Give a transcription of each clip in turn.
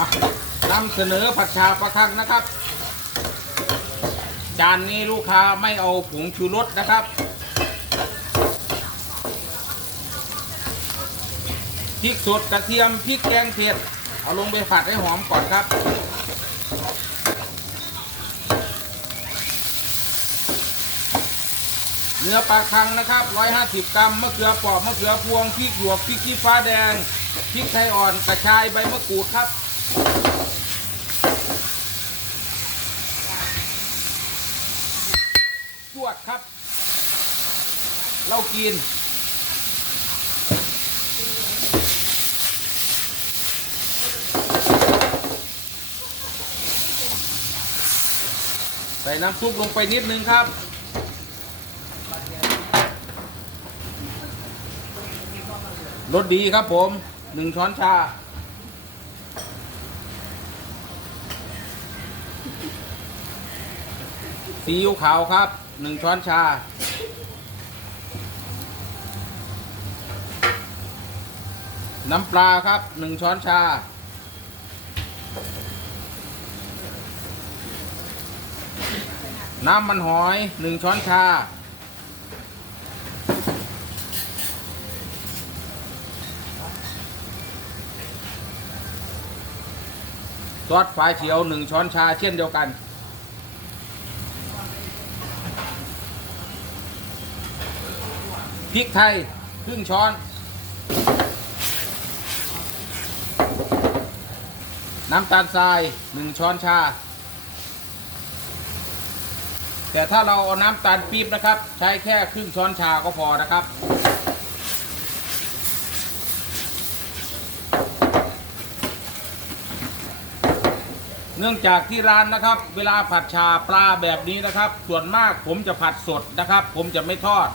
อะนำเสนอผัดชาปลาคังนะครับ จานนี้ลูกค้าไม่เอาผงชูรสนะครับพริกสดกระเทียมพริกแกงเผ็ดเอาลงไปผัดให้หอมก่อนครับ เนื้อปลาคังนะครับ 150 กรัมมะเขือปอกมะเขือพวงพริกหยวกพริกขี้ฟ้าแดงพริกไทยอ่อนกระชายใบมะกรูดครับ จวดครับเรากินใส่น้ำซุปลงไปนิดนึงครับ รสดีครับผมหนึ่งช้อนชา ซีอิ๊วขาวครับหนึ่งช้อนชา น้ำปลาครับหนึ่งช้อนชา น้ำมันหอยหนึ่งช้อนชา ซอสฝาเขียวหนึ่งช้อนชาเช่นเดียวกัน พริกไทยครึ่งช้อน น้ำตาลทรายหนึ่งช้อนชา แต่ถ้าเราเอาน้ำตาลปี๊บนะครับ ใช้แค่ครึ่งช้อนชาก็พอนะครับ เนื่องจากที่ร้านนะครับ เวลาผัดชาปลาแบบนี้นะครับ ส่วนมากผมจะผัดสดนะครับ ผมจะไม่ทอด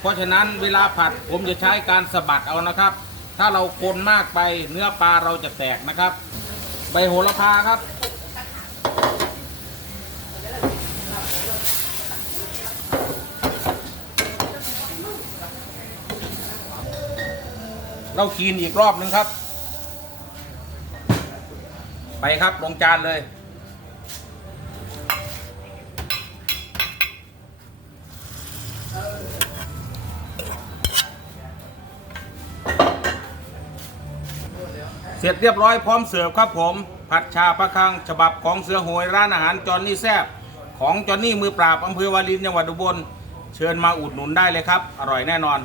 เพราะฉะนั้นเวลาผัดผมจะใช้การสะบัดเอานะครับ ถ้าเราคนมากไปเนื้อปลาเราจะแตกนะครับ ใบโหระพาครับ เราคีนอีกรอบนึงครับ ไปครับลงจานเลย เสร็จเรียบร้อยพร้อมเสิร์ฟครับผม ผัดชาพระคังฉบับของเสือโหยร้านอาหารจอนนี่แซบของจอนนี่มือปราบอำเภอวารินจังหวัดอุบลเชิญมาอุดหนุนได้เลยครับ อร่อยแน่นอน